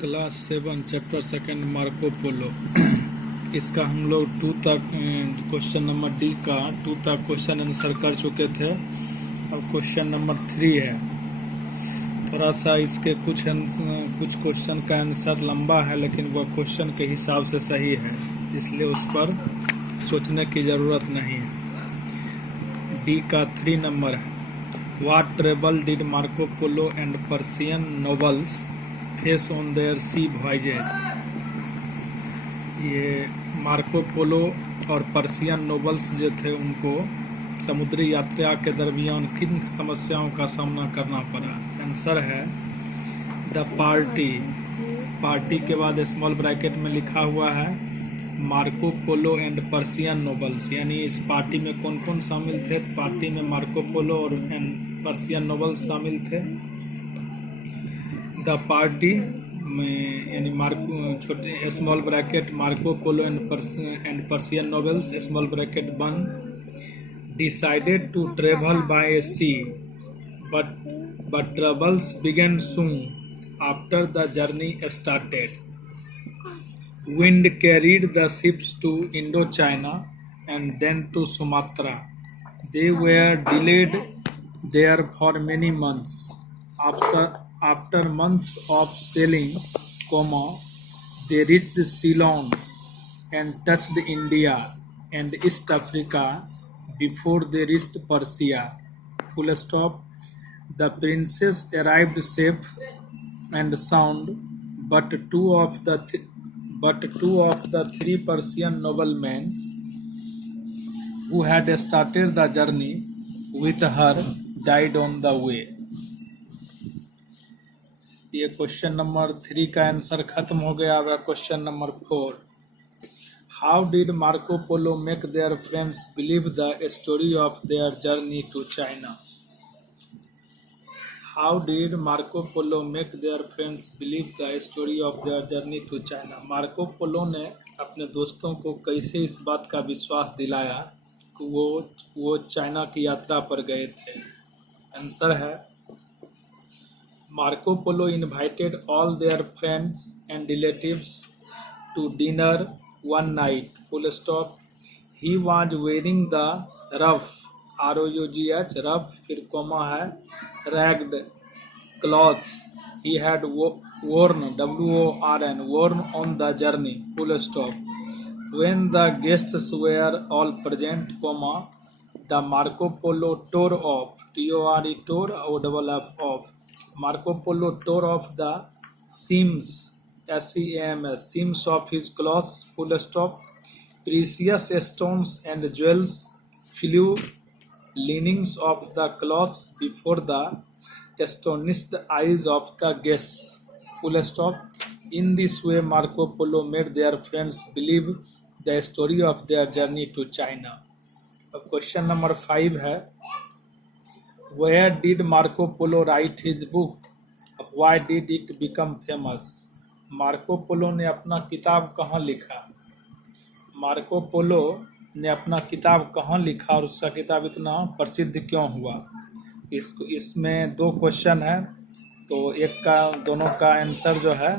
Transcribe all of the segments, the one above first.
Class 7 chapter second Marco Polo. इसका हम लोग 2 तक क्वेश्चन नंबर डी का 2 तक क्वेश्चन आंसर कर चुके थे। अब क्वेश्चन नंबर 3 है। थोड़ा सा इसके कुछ क्वेश्चन का आंसर लंबा है, लेकिन वह क्वेश्चन के हिसाब से सही है, इसलिए उस पर सोचने की ज़रूरत नहीं है। डी का 3 नंबर है। What trouble did Marco Polo and Persian nobles face on their sea voyages? ये मार्को पोलो और पर्सियन नोबल्स जो थे, उनको समुद्री यात्रा के दरमियान किन समस्याओं का सामना करना पड़ा? आंसर है द पार्टी के बाद स्मॉल ब्रैकेट में लिखा हुआ है Marco Polo and Persian nobles, यानी इस पार्टी में कौन कौन शामिल थे? पार्टी में मार्को पोलो और पर्सियन नोबल्स शामिल थे। द पार्टी में यानी छोटे small bracket Marco Polo and Persian nobles small bracket 1 decided to travel by a sea but troubles began soon after the journey started. Wind carried the ships to Indochina and then to Sumatra. They were delayed there for many months. After months of sailing, they reached Ceylon and touched India and East Africa before they reached Persia. Full stop. The princess arrived safe and sound, but two of the 3 Persian noblemen who had started the journey with her died on the way. ये question number 3 का answer खत्म हो गया। अब question number 4। How did Marco Polo make their friends believe the story of their journey to China? How did Marco Polo make their friends believe the story of their journey to China? Marco Polo ने अपने दोस्तों को कैसे इस बात का विश्वास दिलाया कि वो चाइना की यात्रा पर गए थे? आंसर है Marco Polo invited all their friends and relatives to dinner one night. Full stop. He was wearing the rough ROUGH rough फिर कोमा है ragged clothes he had worn WORN worn on the journey. Full stop. When the guests were all present, the Marco Polo tore off tore off Marco Polo tore off the seams seams of his clothes. Full stop. Precious stones and jewels flew linings of the clothes before the astonished eyes of the guests. Full stop. In this way, Marco Polo made their friends believe the story of their journey to China. अब question number 5 है। Where did Marco Polo write his book? Why did it become famous? Marco Polo ने अपना किताब कहाँ लिखा? Marco Polo ने अपना किताब कहाँ लिखा और उसका किताब इतना प्रसिद्ध क्यों हुआ? इसमें 2 क्वेश्चन है, तो दोनों का आंसर जो है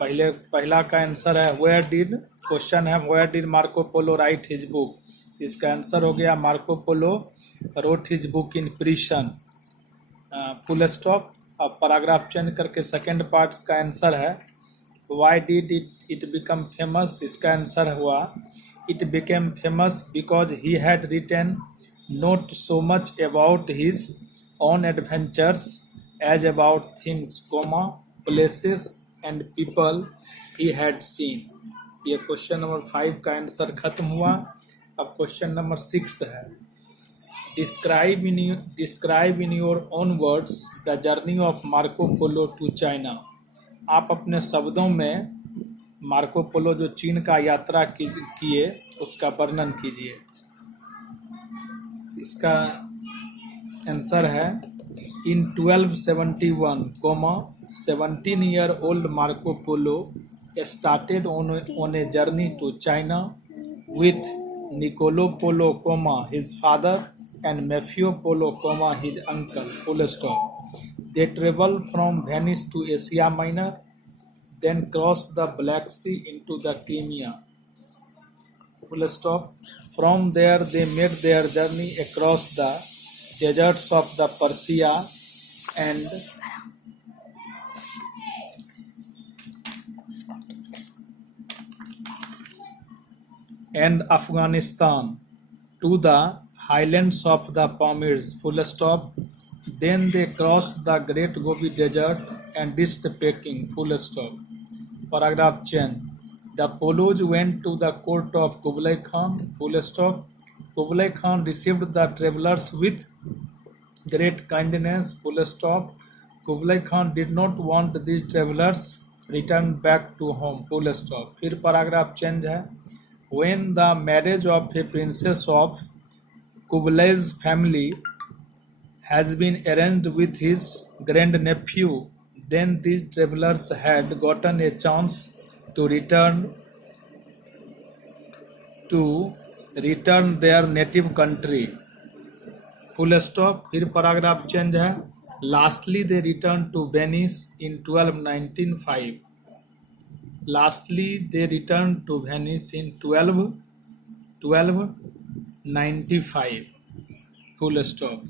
पहला का आंसर है क्वेश्चन है where did Marco Polo write his book. इसका आंसर हो गया Marco Polo wrote his book in prison. Full stop. अब पैराग्राफ चेंज करके सेकेंड पार्ट का आंसर है Why did it become famous? इसका आंसर हुआ It became famous because he had written not so much about his own adventures as about things, places and people he had seen. ये question number 5 का answer खत्म हुआ। अब question number 6 है। Describe in your own words the journey of Marco Polo to China. आप अपने शब्दों में मार्को पोलो जो चीन का यात्रा किए उसका वर्णन कीजिए। इसका आंसर है इन 1271, 17-year-old Marco Polo started on a journey to China with Niccolo Polo, his father, and Maffeo Polo, his uncle. Full stop. They traveled from Venice to Asia Minor. then crossed the Black Sea into the Crimea. Full stop. From there, they made their journey across the deserts of the Persia and Afghanistan to the highlands of the Pamirs. Full stop. Then they crossed the Great Gobi Desert and reached Peking. Full stop. Paragraph change. The Polos went to the court of Kublai Khan. Full stop. Kublai Khan received the travelers with great kindness. Full stop. Kublai Khan did not want these travelers returned back to home. Full stop. फिर paragraph change है. When the marriage of a princess of Kublai's family has been arranged with his grandnephew, then these travelers had gotten a chance to return their native country. Full stop. फिर paragraph change है. Lastly, they returned to Venice in 1295. Lastly, they returned to Venice in 1295. Full stop.